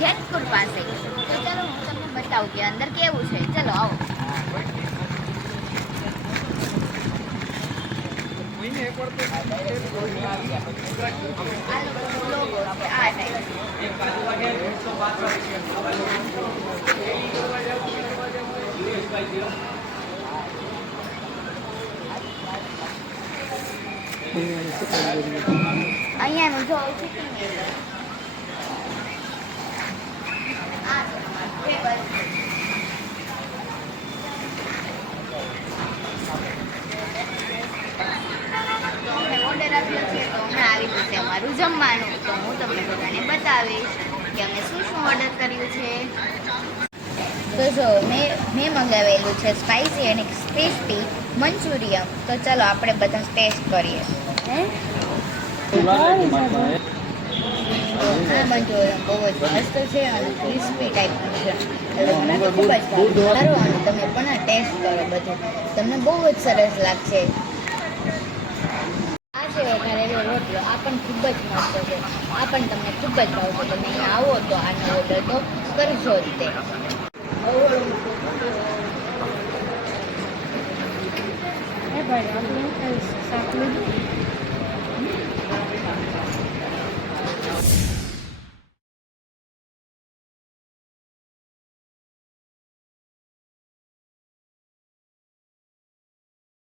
જેતપુર પાસે. તો ચાલો હું તમને બતાવું કે અંદર કેવું છે. ચલો આવો. અહીંયાનું જો સિટિંગ એરિયા આ છે તમારું ટેબલ. ઓર્ડર આપ્યો છે તો હમણાં આવી જશે અમારું જમવાનું. તો હું તમને બધાને બતાવીશ કે અમે શું શું ઓર્ડર કર્યું છે. તો જો મેં મંગાવેલું છે સ્પાઇસી અને ક્રિસ્પી મંચુરિયન. તો ચાલો આપણે બધા ટેસ્ટ કરીએ. આ મંચુરિયન બહુ જ મસ્ત છે અને ક્રિસ્પી ટાઈપનું છે. મને તો ખૂબ જ સારું અને તમે પણ ટેસ્ટ કરો બધું, તમને બહુ જ સરસ લાગશે. આ છે વઘારેલો રોટલો, આ પણ ખૂબ જ મસ્ત છે. આ પણ તમને ખૂબ જ ભાવશે. તમે અહીંયા આવો તો આનો ઓર્ડર તો કરજો જ તે. ભાઈ આપણે શાક લીધું.